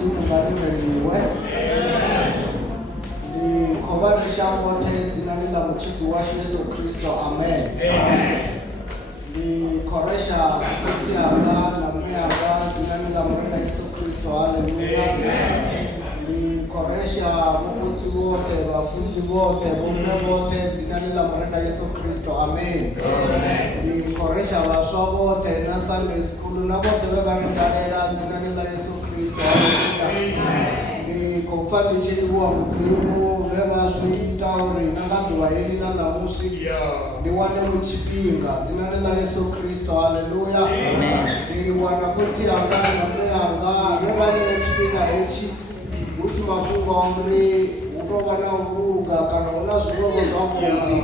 mudzimu ngarireniwe. Ndikhobarisha wote dzinani la muchidzi washu Yesu Kristo, amen. Ndikhoresha kuti anga namwe anga dzinani la murena Yesu Kristo, haleluya. Ndikhoresha mukutsi wote, vafunzi vote, bombe vote dzinani la murena Yesu Kristo, amen. Ndikhoresha vaswa vote na Sunday school na vote vevarindalela dzinani la Yesu Kristo, haleluya. Ndikopfa ndichiriwa mudzimu vevazviita uri nangaduva heli la namusi ndiwane muchipinga dzinani la Yesu Kristo, haleluya. Ndiriwana kuti anga namwe anga vevarine chipinga hechi usimafunga uri unovana uruga kana una zvirovo zvavudi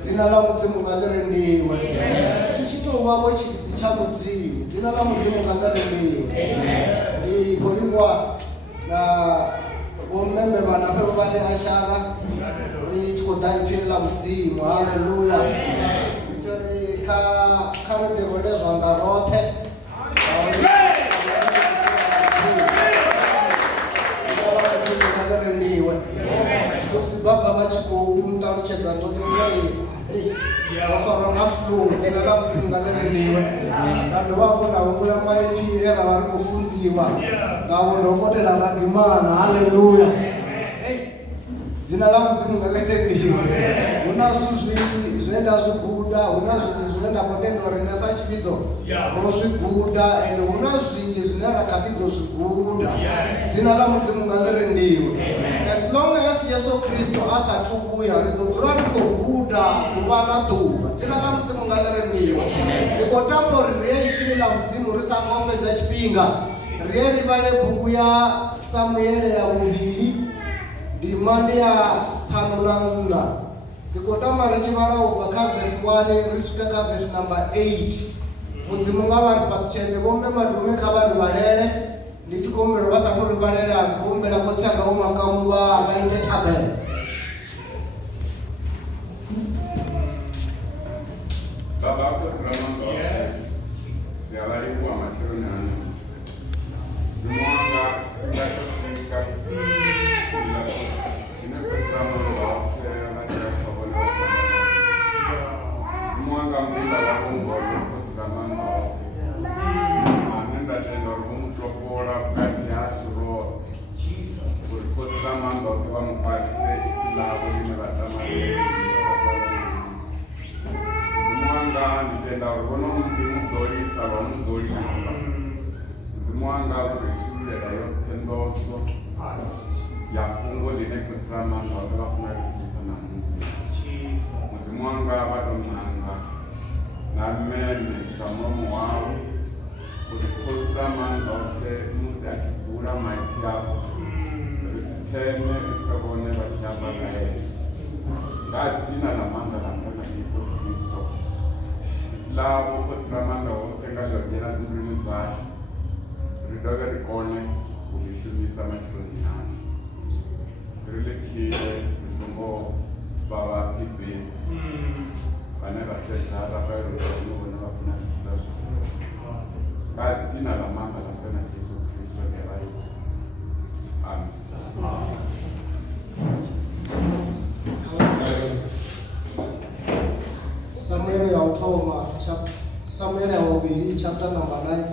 dzina la mudzimu ngalirendiwe. Chichitovavo chidzi chamudzimu dzina la mudzimu ngalirendiwe. Ndikoringwa na bomembe vana vevo vari ashara richikodaipfini la mudzimu, haleluya. Tori karonderwele zvanga rothe ngalirendiwe. Kusibaba vachikoumtaruchedza ndotori vafarwa ngaflu dzina la mudzimu ngalirendiwe. Vanhu vavo navo kuramaipfi era vari kufunziwa ngavo ndokotela ragimana, haleluya. Dzina la mudzimu ngalirendiwe. Huna zvinhu zvinji zvenda zviguda, huna zvinhu zvinoenda kotendorengesa chividzo rozviguda, ende huna zvinji zvine rakatidzo zviguda. Dzina la mudzimu ngalirendiwe. As long as Yesu Kristo asatubuya ridodzura rikoguda duva na duva. Dzina la mudzimu ngalirendiwe. Ndikotambo ririye la mudzimu risangopedza chipinga riye rivale bhuku ya Samuele ya vuviri ndimandi ya 5 ndikotama richivala ubva kavhesi 1 risvika kavhesi number 8. Mudzimu ngavari pakuchenze vombe madume kavanhu valele ndichikombero vasakuri valele akukombera kotsanga vomakamuva avaite tabere. Baba hapo tunamwanga sialaiwa machero nani mwanga ndakufika ila inakwama wafe na kwa mwanga mbila wa Mungu tunamwanga anenda tendo rumtokora kati asuro Jesus kwa tunamwanga kwa mpase la wengine watamani mwanga nditenda rubono mudolisa bamudolisa mwanga urishule dayo tendozo ya kungo line kutrama ndo bafuna kusikana Jesus mwanga bado mwanga na meme kama mwao kutrama ndo musi akikura maikiaso risiteme kabone bachaba naye ngadzina na manga na kana Yesu Kristo lavo kutiramanda wotenga lonyera ndurimi dzacho ridove rikone kuvishumisa machironi ano rilechile risongo vavapi bedzi vane vatedzara vairuvana vafuna kuchita zvakaipa ngadzina lamanga lakana Yesu Kristo nevaipo, amen. Samuel ya wawili chapter number 9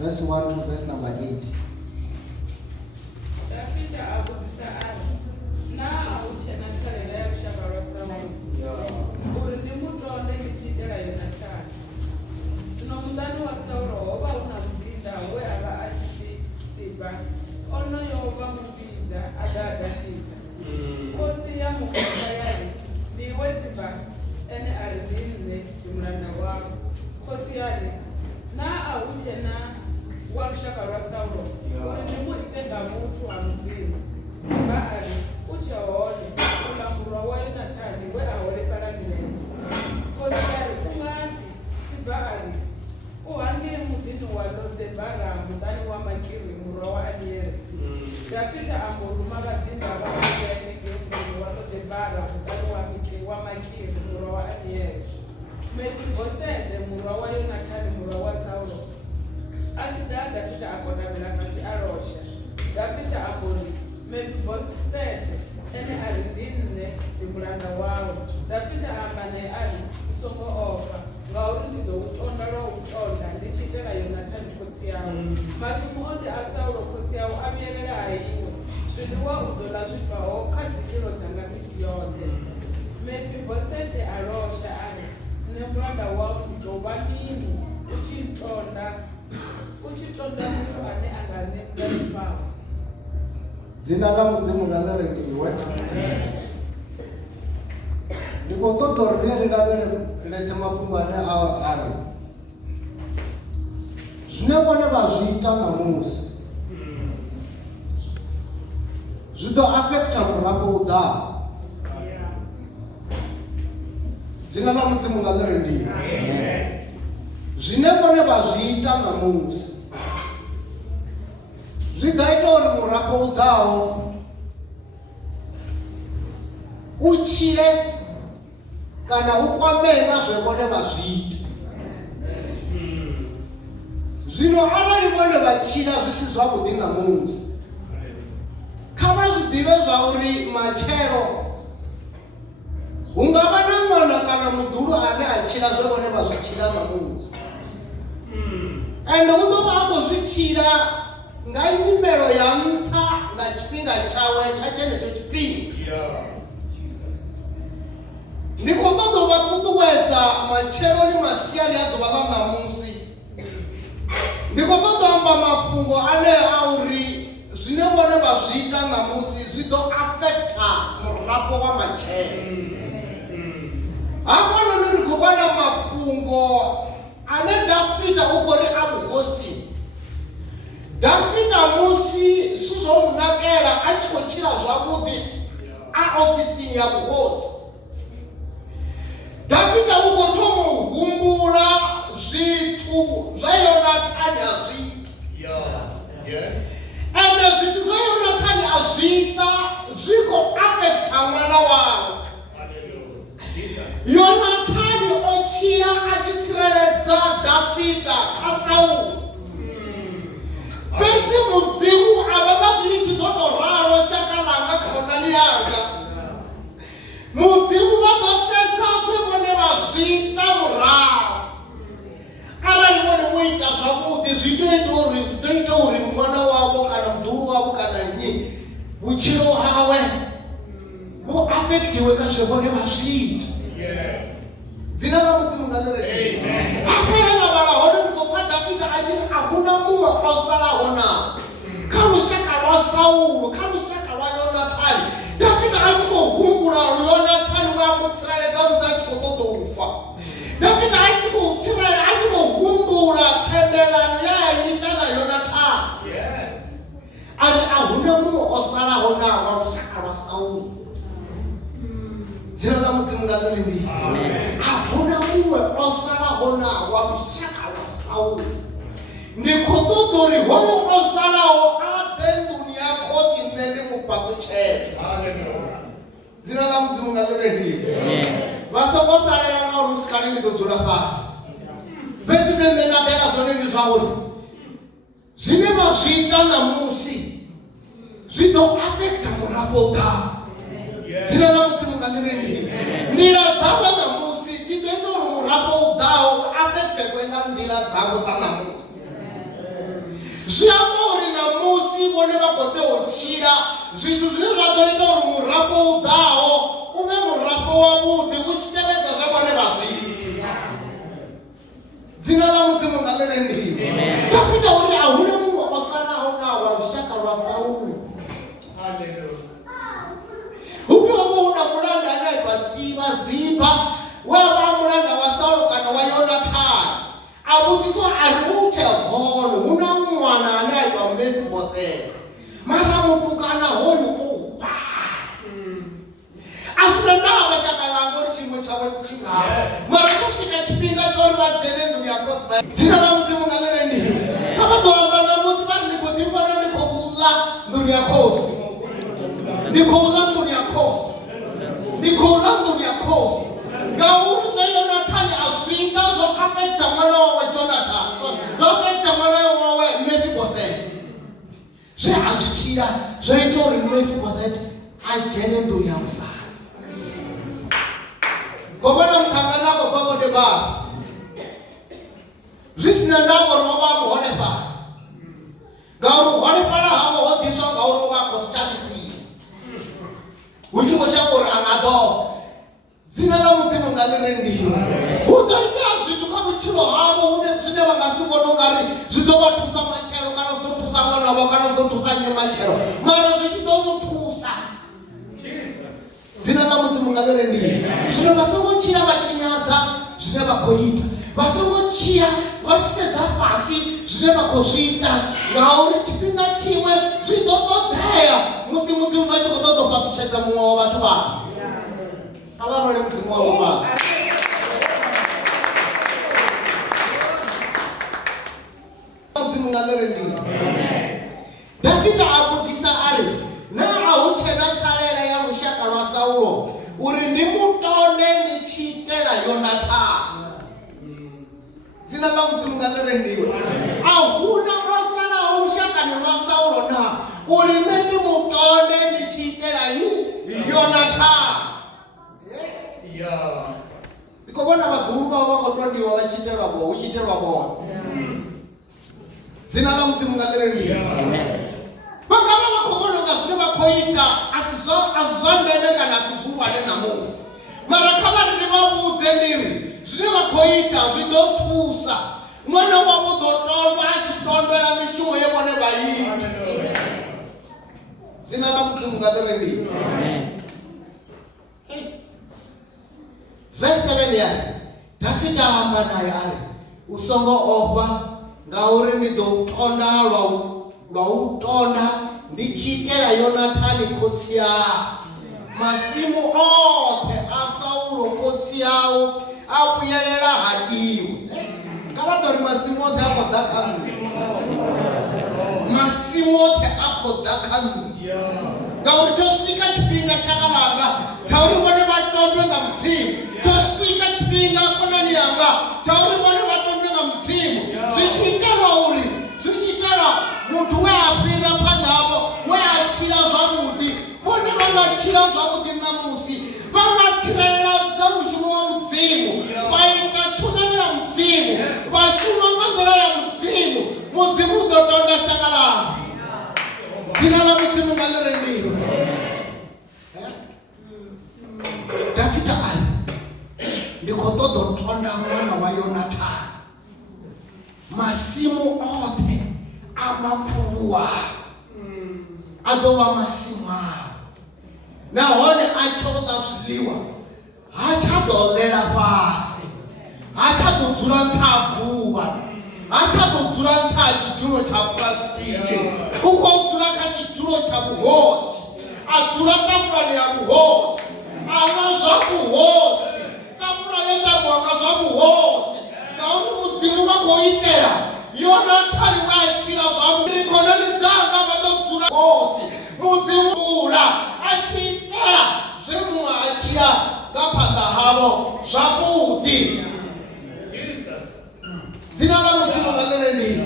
verse 1 to verse number 8. David akuzisa na auchena tsarela ya kushaka Samuel. Uri ndi mutonde michitela Yonatani. Tuno mundani wa Saulo oba unamupinda we ava achisiba. Ono yova mupinda adada sita. Kosi ya mukasa yali niwe ziba ene aridinne imranda wako. Kosi yali na auchena wa kushaka Saulo. Uri ndi muitenga mutu wa mzimu. Baali uchaone ulambura wa Yonatani we ahore paramilenti. Kosi yali kungapi sibaali uhange mudini wa Lodebara mudani wa Makiri mura wa Aniere. David amboruma vadinda vakaenege wa Lodebara mudani wa Makiri mura wa Aniere. Mefibosete mura wa Yonatani mura wa Saulo. Ati David akona pasi arosha. masimu oṱhe a Saulo khosi yawe a vhuyelela ha iwe zwiḽiwa u ḓo ḽa zwi bvaho kha dzinyolo dzanga misi yoṱhe. Mefibosete a losha a ri, nṋe mulanda wau ndi tou vha mini u tshi tonda muthu ane a nga nṋe mulafaho. Dzina ḽa Mudzimu nga ḽi rengiwe. Ndi khou ṱoḓa uri ri lavhelese mafhungo ane a ri zwine vhone vha zwi ita ṋamusi zwi ḓo affecta murafho u ḓaho. Dzina ḽa Mudzimu nga ḽi rengiwe. Zwine vhone vha zwi ita ṋamusi zwi ḓo ita uri murafho u ḓaho u tshile kana u kwamee nga zwe vhone vha zwi ita. Zwino arali vhone vha tshila zwi si zwavhuḓi ṋamusi, kha vha zwi ḓivhe zwa uri matshelo hu nga vha na ṅwana kana muḓulu ane a tshila zwe vhone vha zwi tshila ṋamusi, ende u ḓo vha a khou zwi tshila nga nyimelo ya nṱha nga tshifhinga tshawe tsha tshenetsho tshifhinga. Ndi khou ṱoḓa u vha ṱuṱuwedza matsheloni masiari a ḓuvha ḽa ṋamusi. Ndi khou ṱoḓa amba mafhungo anea a uri zwine vhone vha zwi ita ṋamusi zwi ḓo affecta murafho wa matshelo. Hafhanoni ri khou vhona mafhungo ane Dafida u khou ri a vhuhosini. Dafida musi zwithu zwo mu nakela a tshi khou tshila zwavhuḓi a ofisini ya vhuhosi, Dafida u khou thoma u humbula zwithu zwa Yonathani a zwi ita. Ende zwithu zwa Yonathani a zwi ita zwi khou affecta ṅwana wawe. Yonathani o tshila a tshi tsireledza Dafida kha Saulo. Fhedzi Mudzimu a vha vha zwilitshi zwo tou ralo shaka ḽanga khonani yanga. Mudzimu vha ḓo sedza zwe vhone vha zwi ita murahu. Arali vhone vho ita zwavhuḓi zwi ḓo ita uri ṅwana wavho kana muḓulu wavho kana nnyi vhutshilo hawe vhu affectiwe nga zwe vhone vha zwi ita. Dzina ḽa Mudzimu nga ḽi rengiwe. Afho he ra vhala hone ri khou pfha Dafida a tshi ri a hu na muṅwe o salaho na kha lushaka lwa Saulo, kha lushaka lwa Yonathani. Dafida a tshi khou humbula Yonathani we a mu tsireledza musi a tshi khou ṱoḓa u fa. Dafida a tshi khou humbula thendelano ye a ita na Yonathani. A ri a hu na muṅwe o salaho na wa lushaka lwa Saulo. Dzina ḽa Mudzimu nga ḽi rengiwe. A hu na muṅwe o salaho na wa lushaka lwa Saulo. Ndi khou ṱoḓa uri hoyo o salaho a ḓe nḓuni ya khosi nṋe ndi mu fhaṱutshedza. Dzina ḽa Mudzimu nga ḽi rengiwe. Vha songo salela nga uri usikani ndi ḓo dzula fhasi. Fhedzi zwe nṋe nda ḓela zwone ndi zwa uri zwine vha zwi ita ṋamusi zwi ḓo affecta murafho u ḓaho. Dzina ḽa Mudzimu nga ḽi rengiwe. Nḓila dzavho ṋamusi dzi ḓo ita uri murafho u ḓaho u affectekwe nga nḓila dzavho dza ṋamusi. Zwi amba uri ṋamusi vhone vha khou tea u tshila zwithu zwine zwa ḓo ita uri murafho u ḓaho u vhe murafho wavhuḓi u tshi tevhedza zwe vhone vha zwi ita. Dzina ḽa Mudzimu nga ḽi rengiwe. Dafida uri a hu na muṅwe o salaho na wa lushaka lwa Saulo. Hupfi hovha hu na mulanda ane a itwa Ziba we a vha mulanda wa Saulo kana wa Yonathani. A vhudziswa a ri u tshe hone hu na ṅwana ane a itwa Mefibosete, mara mutukana hoyu u huvhala. A swi na ndavha shaka ḽanga uri tshiimo tshawe tshi ngavha, mara tsho swika tshifhinga tsha uri vha dzhene nḓuni ya khosi. Dzina ḽa Mudzimu nga ḽi rengiwe. Kha vha ḓo amba ṋamusi vha ri ndi khou ḓivhona ndi khou ḽa nḓuni ya khosi. Ndi khou ḽa nḓuni ya khosi. Ndi khou ḽa nḓuni ya khosi. Ngauri zwe Yonathani a zwi ita zwo affecta ṅwana wawe Jonathani. Zwo affecta ṅwana wawe Mefibosete. Zwe a zwi tshila zwo ita uri Mefibosete a dzhene nḓuni ya musala. Govana muṱangana khou bva khou baba. Zwi si na ndavha uri o vha a muholefhali. mudzimu nga ḽi rendiwe. Hu ḓo itea zwithu kha vhutshilo havho zwine vha nga si vhone ungari zwi ḓo vha thusa matshelo kana zwi ḓo thusa ṅwana wavho kana zwi ḓo thusa nnyi matshelo, mara zwi tshi ḓo mu thusa. Dzina ḽa mudzimu nga ḽi rendiwe. Zwino vha songo tshila vha tshi nyadza zwine vha khou ita, vha songo tshila vha tshi sedza fhasi zwine vha khou zwi ita, ngauri tshifhinga tshiṅwe zwi ḓo ṱoḓea musi mudzimu vha tshi khou ṱoḓa u fhaṱutshedza muṅwe wa vhathu vhavho. A vha role mudzimu wavho vhavho. Mudzimu nga ḽi rendiwe. Dafita a vhudzisa ari, naa hu tshe na tsalela ya lushaka lwa Saulo uri ndi mutonde ndi tshi itela Yonathani? Dzina ḽa mudzimu nga ḽi rendiwe. A huna lwo salaho lushakani lwa Saulo na uri nṋe ndi mutonde ndi tshi itela Yonathani? Ndi khou vhona vhaḓulu vhavho vha khou tondiwa vha tshi itelwa vho, hu tshi itelwa vhone. Dzina ḽa mudzimu nga ḽi rendiwe. Vha nga vha vha khou vhona nga zwine vha khou ita a si zwa ndeme kana a si zwihulwane ṋamusi, mara kha vha ri vha vhudze ndiri zwine vha khou ita zwi ḓo thusa. Ṅwana wavho ḓo tondwa a tshi tondela mishumo ye vhone vha ita. Dzina ḽa mudzimu nga ḽi rendiwe. Verse 7 yari, Dafita amba naye ari, u songo ofha ngauri ndi ḓo tonda lwa u tonda ndi tshi itela Yonathani khotsi yao. Masimu oṱhe a Saulo khotsi yao a vhuyelela ha iwe. Kha vha ḓo ri masimu oṱhe a khou ḓa kha nṋe. Masimu oṱhe a khou ḓa kha nṋe. Ngauri tsho swika tshifhinga shaka langa tsha uri vhone vha tondwe nga mudzimu. Tsho swika tshifhinga khonani yanga tsha uri vhone vha tondwe nga mudzimu. Zwi tshi itelwa muthu we a fhira phanḓa havho, we a tshila zwavhuḓi, vhone vha nga tshila zwavhuḓi ṋamusi, vha nga tsireledza mushumo wa mudzimu, vha ita tshumelo ya mudzimu, vha shuma nga nḓila ya mudzimu, mudzimu u ḓo tonda shaka ḽavho. Dzina ḽa mudzimu nga ḽi rendiwe. Dafita ari, ndi khou ṱoḓa u tonda ṅwana wa Yonathani. Masimu oṱhe a makhulu wao a ḓo vha masimu avho, nahone a tshi ḽa zwiḽiwa ha tsha ḓo ḽela fhasi, ha tsha ḓo dzula nṱha ha guvha, ha tsha ḓo dzula nṱha ha tshidulo tsha pulasitiki. U khou dzula kha tshidulo tsha vhuhosi, a dzula ṱafulani ya vhuhosi, a ḽa zwa vhuhosi, ṱafula yo ṱavhiwa nga zwa vhuhosi, ngauri mudzimu vha khou itela Yonathani we a tshila zwavhuḓi. Khonani dzanga vha ḓo dzula hosi, mudzimu dzula a tshi itela zwe muṅwe a tshila nga phanḓa havho zwavhuḓi. Dzina ḽa mudzimu nga ḽi rendiwe.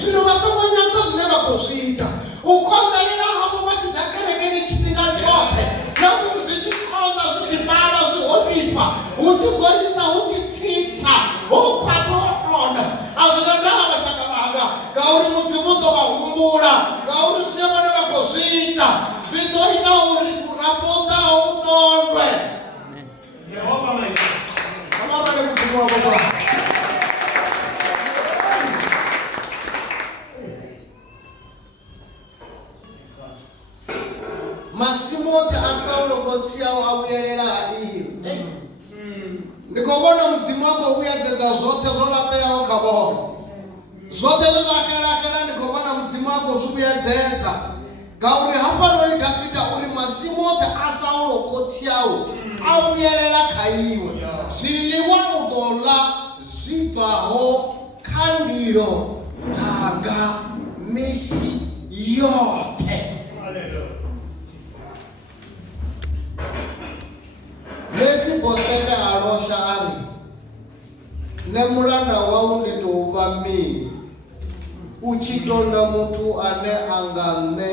Zwino vha songo nyadza zwine vha khou zwi ita, u konḓelela havho vha tshi ḓa kerekeni tshifhinga tshoṱhe, na musi zwi tshi konḓa zwi tshi vhavha zwi ho vhifha, hu tshi gonyisa hu tshi tsitsa, hu khwaṱha ho onda, a zwi na ndavha mashaka vhanga, ngauri mudzimu u ḓo vha humbula, ngauri zwine vhone vha khou zwi ita zwi ḓo ita uri murafho u ḓaho u tondwe. A vha role mudzimu wavho vhavho. Masimu oṱhe a Saulo khotsi yao a vhuyelela ha iwe. Ndi khou vhona mudzimu a khou vhuyedzedza zwoṱhe zwo laṱeaho kha vhone. Zwoṱhe zwe zwa xelaxela ndi khou vhona mudzimu a khou zwi vhuyedzedza, ngauri hafhanoni Dafita uri masimu oṱhe a Saulo khotsi yao a vhuyelela kha iwe. Zwiḽiwa u ḓo ḽa zwi bvaho kha ndilo dzanga misi yoṱhe. Mefibosete a losha ari, nṋe mulanda wau ndi tou vha mini u tshi tonda muthu ane a nga nṋe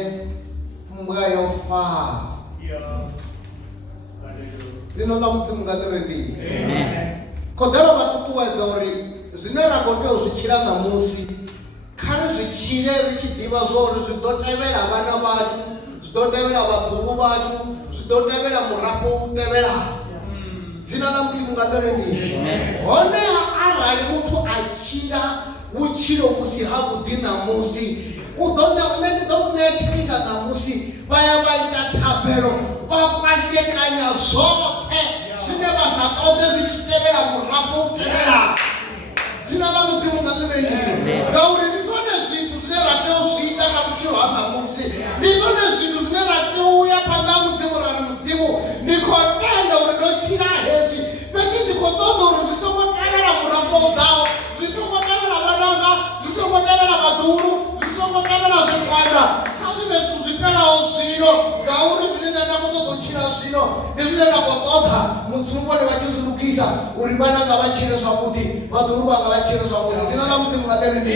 mbwa yo fara. Dzina ḽa mudzimu nga ḽi rendiwe. Khou ḓela vha ṱuṱuwedza uri zwine ra khou tea u zwi tshila ṋamusi, kha ri zwi tshile ri tshi ḓivha zwo uri zwi ḓo tevhela vhana vhashu, zwi ḓo tevhela vhaḓuhulu vhashu, zwi ḓo tevhela murafho u tevhelaho. dzina la Mudzimu ngalereni. Hone arali muthu a tshila vhutshilo vhusi havhuḓi ṋamusi, u ḓo nṋe ndi ḓo ṋea tshifhinga ṋamusi vha ya vha ita thabelo, vha kwashekanya zwoṱhe zwine vha sa ṱoḓe zwi tshi tevhela murafho u tevhelaho. Dzina la Mudzimu ngalereni. Ngauri ndi zwone zwithu zwine ra tea u zwi ita nga vhutshilo ha ṋamusi, ndi zwone zwithu zwine ra tea u ya phanḓa ha Mudzimu ra ri Mudzimu ndi khou tenda uri ndo tshila hezwi, fhedzi ndi khou ṱoḓa uri zwi songo tevhela murafho u ḓaho, zwi songo tevhela vhananga, zwi songo tevhela vhaḓuru, zwi songo tevhela zwigwada, kha zwi vhe zwithu zwi fhelaho zwino. Ngauri zwine nṋe nda khou ṱoḓa u tshila zwino ndi zwine nda khou ṱoḓa Mudzimu vhone vha tshi zwi lugisa uri vhananga vha tshile zwavhuḓi, vhaḓuru vhanga vha tshile zwavhuḓi. Dzina ḽa Mudzimu ngalereni.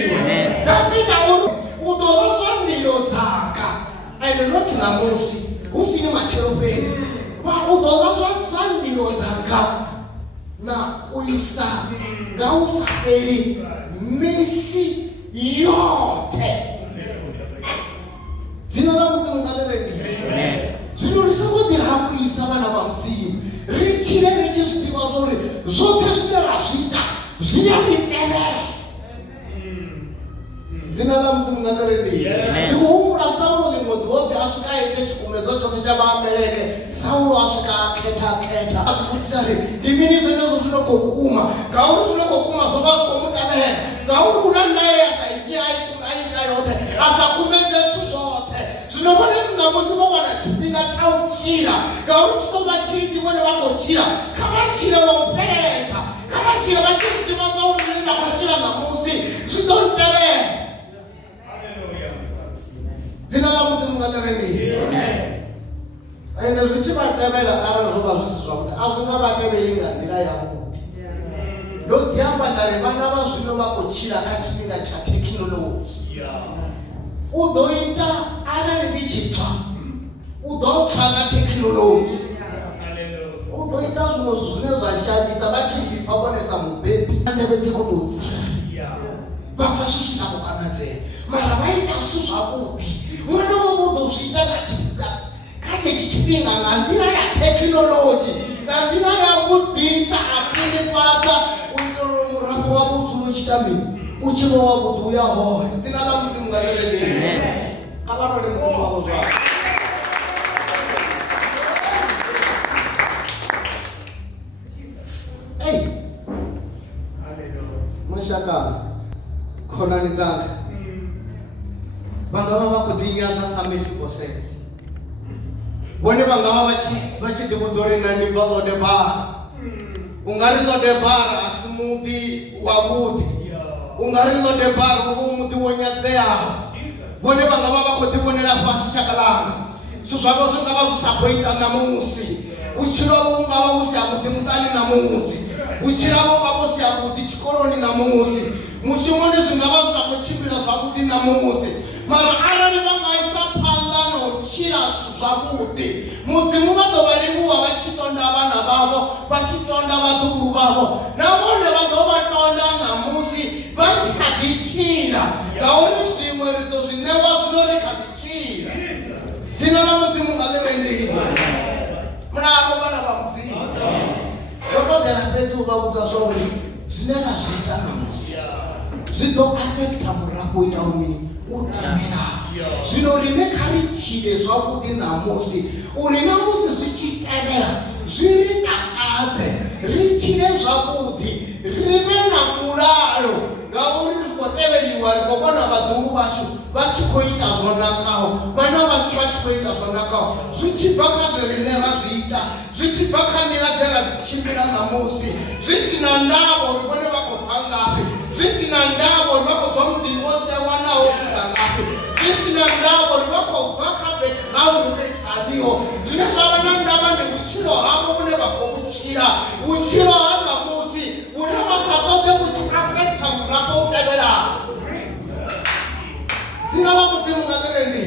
Ndafita uri u ḓo lozwa ndilo dzanga, ende not ṋamusi, hu si ni matshelo fhedzi. U ḓo lozwa ndilo dzanga na u isa nga u sa fheli misi yoṱhe. Dzina ḽa Mudzimu ngalereni. Zwino ri songo ḓi hafhisa vhana vha Mudzimu, ri tshile ri tshi zwi ḓivha zwa uri zwoṱhe zwine ra zwi ita zwi a ri tevhela. Dzina ḽa Mudzimu ngalereni. Ndi khou humbula Saulo ḽiṅwe ḓuvha a swika a ite tshikumedzwa tshoṱhe tsha Vhaamaleki. Saulo a swika a khetha a vhudzisa ri ndi mini zwenezwo zwi no khou kuma, ngauri zwi no khou kuma zwo vha zwi khou mu tevhela, ngauri hu na ndaela ya sa i dzhia a ita yoṱhe a sa kumedze zwithu zwoṱhe. Zwino vhone ṋamusi vho wana tshifhinga tsha u tshila, ngauri tshi tou vha tshidzi vhone vha khou tshila, kha vha tshile lwa u fheleledza, kha vha tshile vha tshi zwi ḓivha zwa uri zwine nda khou tshila ṋamusi zwi ḓo ntevhela. Dzina ḽa Mudzimu ngalereni. Ende zwi tshi vha tevhela arali zwo vha zwi si zwavhuḓi, a zwi nga vha tevheli nga nḓila yavhuḓi. Ndo ḓi amba nda ri vhana vha zwino vha khou tshila kha tshifhinga tsha thekhinolodzhi. U ḓo ita arali ndi tshi tswa, u ḓo tswa nga thekhinolodzhi. U ḓo ita zwiṅwe zwithu zwine zwa shavhisa, vha tshi zwi pfha vhone sa mubebi nḓevhe dzi khou tou bva, vha pfha zwithu zwi sa khou konadzea, mara vha ita zwithu zwavhuḓi. Ṅwana wavho u ḓo zwi ita kha tshetsho tshifhinga nga nḓila ya thekhinolodzhi, nga nḓila ya vhuḓisa, a khwinifhadza u itela uri murafho wavho u dzule u tshi ita mini, u tshi vha wavhuḓi u ya hone. Dzina ḽa Mudzimu ngalereni. Kha vha role Mudzimu wavho zwavho. Mashaka khonani dzanga vha nga vha vha khou ḓinyadza sa Mephibosheth. Vhone vha nga vha vha tshi ḓivhudza uri nṋe ndi bva Lodebara. U nga ri Lodebara a si muḓi wavhuḓi, u nga ri Lodebara u vha u muḓi wo nyadzeaho. Vhone vha nga vha vha khou ḓivhonela fhasi shaka ḽanga, zwithu zwavho zwi nga vha zwi sa khou ita ṋamusi, vhutshilo havho vhu nga vha vhu si havhuḓi muṱani ṋamusi, vhutshilo havho vhu nga vha vhu si havhuḓi tshikoloni ṋamusi, mushumoni zwi nga vha zwi sa khou tshimbila zwavhuḓi ṋamusi. Mara arali vha nga isa phanḓa na u tshila zwavhuḓi, Mudzimu vha ḓo vha livhuwa vha tshi tonda vhana vhavho, vha tshi tonda vhaḓuhulu vhavho, na vhone vha ḓo vha tonda ṋamusi vha tshi kha ḓi tshila, ngauri zwiṅwe ri ḓo zwi ṋewa zwino ri kha ḓi tshila. Dzina ḽa Mudzimu ngalereni. Mlalo vhana vha Mudzimu. Ndo ṱoḓela fhedzi u vha vhudza zwa uri zwine ra zwi ita ṋamusi zwi ḓo afekta murafho u itaho mini, u tevhelaho. Zwino riṋe kha ri tshile zwavhuḓi ṋamusi, uri ṋamusi zwi tshi tevhela zwi ri takadze, ri tshile zwavhuḓi, ri vhe na mulalo, ngauri ri khou tevheliwa, ri khou vhona vhaḓuhulu vhashu vha tshi khou ita zwo nakaho, vhana vhashu vha tshi khou ita zwo nakaho. Zwi tshi bva kha zwe riṋe ra zwi ita, zwi tshi bva kha nḓila dze ra dzi tshimbila ṋamusi, zwi si na ndavha uri vhone vha khou bva ngafhi, zwi si na ndavha uri vha khou bva muḓini wo sewanaho swika ngafhi, zwi si na ndavha uri vha khou bva kha background yo itsaniho. Zwine zwa vha na ndavha ndi vhutshilo havho vhune vha khou vhutshila, vhutshilo ha ṋamusi vhune vha sa ṱoḓe vhu tshi afekta murafho u tevhelaho. Dzina ḽa Mudzimu ngalereni.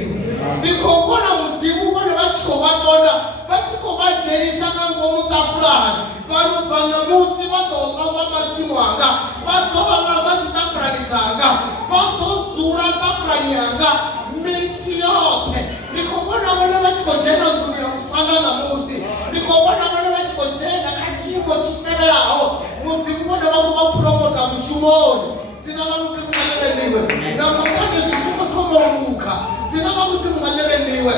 Ndi khou vhona Mudzimu vhone vha tshi khou vha tonda, vha tshi khou vha dzhenisa nga ngomu ṱafulani, vha ri u bva ṋamusi vha ḓo ḽa zwa masimu anga, vha ḓo ḽa zwa dziṱafulani dzanga, vha ḓo dzula ṱafulani yanga misi yoṱhe. Ndi khou vhona vhone vha tshi khou dzhena nḓuni ya musanda ṋamusi, ndi khou vhona vhone vha tshi khou khou dzhena kha tshiimo tshi tevhelaho mudzimu vhone vha khou vha phuromota mushumoni. Dzina ḽa mudzimu nga ḽerendiwe na muṱani zwi khou thoma u luka. Dzina ḽa mudzimu nga ḽerendiwe.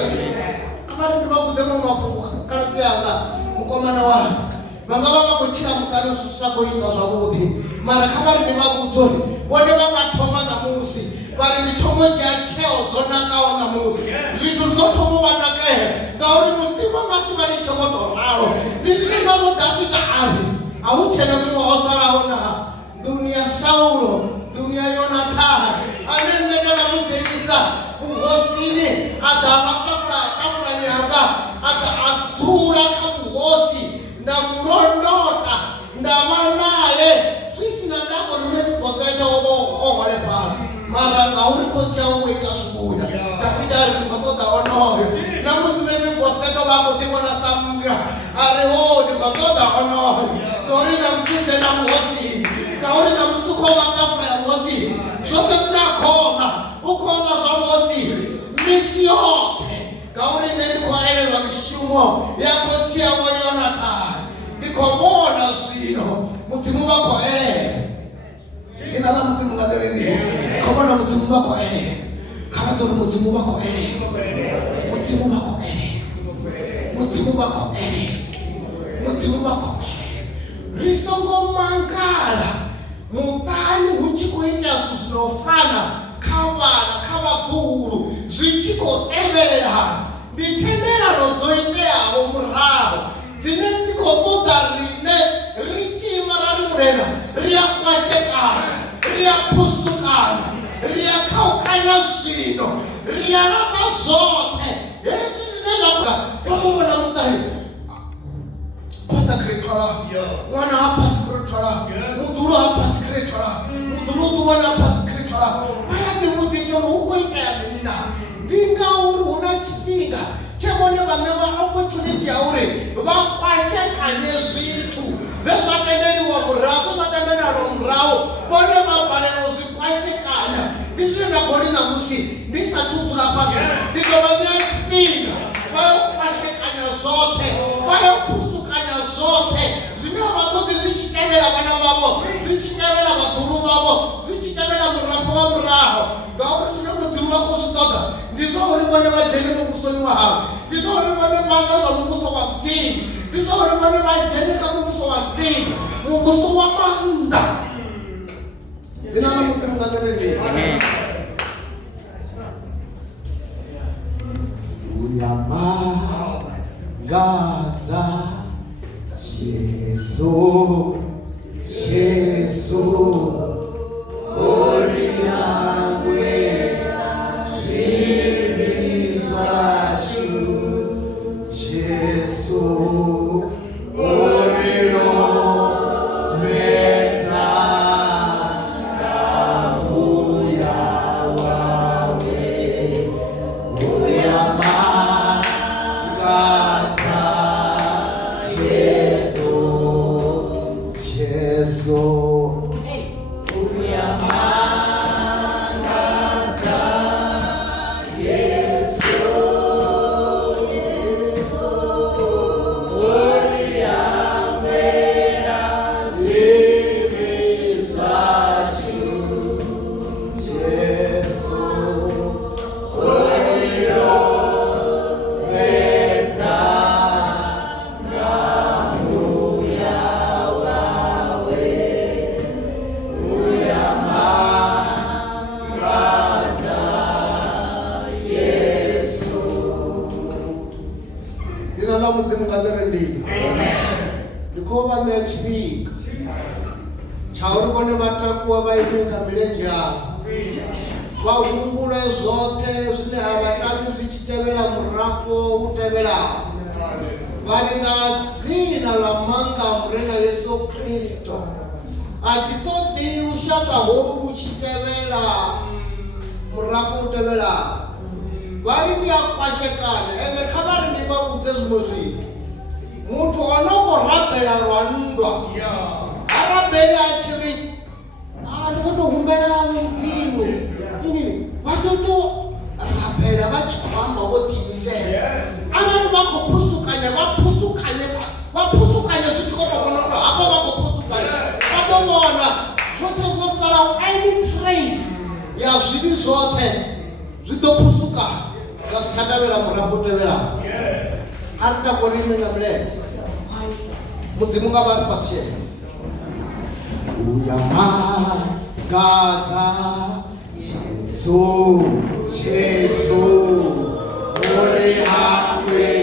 Abantu ndi vha vhudze muṅwe mafhungo khaladzi yanga mukomana wanga vha nga vha vha khou tshila muṱani zwi sa khou ita zwavhuḓi mara kha vhari ndi vha vhudze uri vhone vha nga thoma ṋamusi vhari ndi thoma dzhia tsheo dzo nakaho ṋamusi zwithu zwi ḓo thoma u vha nakela ngauri mudzimu nga si vha litshe ngo tou ralo. Ndi zwine nazwo Dafida ari a hu tshena muṅwe o salaho na dunia Saulo dunia Yonathani ane nṋe nda nga mu dzhenisa vhuhosini a ḓa tafulani hanga a ḓa a dzula kha vhuhosi nda mulondota nda vha naye zwi si na ndavha uri Mefibosete o vha o holefhala mara ngauri khosi yawe wo ita zwivhuya. Dafida ari ndi khou ṱoḓa onoyo na musi Mefibosete o vha a khou ḓivhona sa mga a ri ndi khou ṱoḓa onoyo ngauri na musi u dzhena vhuhosini ngauri na musi u khou ḽa tafula ya vhuhosini zwoṱhe zwine a khou ḽa u khou ḽa zwa vhuhosini misi yoṱhe ngauri nṋe ndi khou elelwa mishumo ya khotsi yawe Yonathani. Ndi khou vhona zwino mudzimu vha khou elela. Dzina ḽa mudzimu nga ḽerendiwe. Khou vhona mudzimu vha khou elela. Kha vha ḓori mudzimu vha khou elela. Mudzimu vha khou elela. Mudzimu vha khou elela. Mudzimu vha khou elela. Ri songo mangala muṱani hu tshi khou ita zwithu zwi no fana kha vhana kha vhaḓuhulu zwi tshi khou tevhelelana. Ndi thendelano dzo iteaho murahu dzine dzi khou ṱoḓa riṋe ri tshi ima ra ri murena ri a kwashekana ri a phusukana ri a khaukanya zwino ri a laṱa zwoṱhe hezwi zwine zwa vha khou vhona muṱani pasakretwala ṅwana ha pasakretwala muḓulo ha pasakretwala muḓulo ḓuvhana ha pasakretwala vha ya ḓivhudzisa uri hu khou itea mini na ndi ngauri hu na tshifhinga tshe vhone vhaṋe vha opportunity ya uri vha kwashekanye zwithu zwe zwa tendeliwa murahu zwe zwa tendelelwa murahu vhone vha balelwa zwi kwashekanya. Ndi zwine nda khou ri ṋamusi ndi sathu dzula fhasi ndi ḓo vha ṋea tshifhinga vha yo kwashekanya zwoṱhe vha yo phusukanya zwoṱhe zwine a vha ṱoḓi zwi tshi tevhela vhana vhavho zwi tshi tevhela vhaḓuru vhavho zwi tshi tevhela murafho wa muraho ngauri zwine mudzimu vha khou zwi ṱoḓa ndi zwa uri vhone vha dzhene muvhusoni wa hawe. Ndi zwa uri vhone vha ḽa zwa muvhuso wa mudzimu. Ndi zwa uri vhone vha dzhene kha muvhuso wa mudzimu muvhuso wa maanḓa. Dzina ḽa mudzimu nga ḽerendiwe. Uyamangadza Jesu Jesu ori yangwe zvivi zvashu Jesu ori lomedza ngabuya wawe uyamangadza Jesu Jesu mudzimu nga ḽerendiwe. Ndi khou vha ṋea tshifhinga tsha uri vhone vha takuwa vha ime kha milenzhe yavho vha humbule zwoṱhe zwine a vha tambi zwi tshi tevhela murafho u tevhelaho vha ri nga dzina ḽa maanḓa murenga Yesu Kristo a thi ṱoḓi lushaka hovhu vhu tshi tevhela murafho u tevhelaho. Vha ri ndi a kwashekana ende kha vha ri ndi vha vhudze zwiṅwe zwithu. Muthu o no khou rabela lwa nndwa ha rabeli a tshi ri ndi khou tou humbela mudzimu ini vha tou tou rabela vha tshi khou amba vho ḓiimisela arali vha khou phusukanya vha phusukanye zwoṱhe zwi ḓo phusuka zwa si tsha tevhela murafho u tevhelaho. A ri takoni ine nga milenzhe mudzimu nga vha ri fha thiedza. U ya mangadza Jesu uri hawe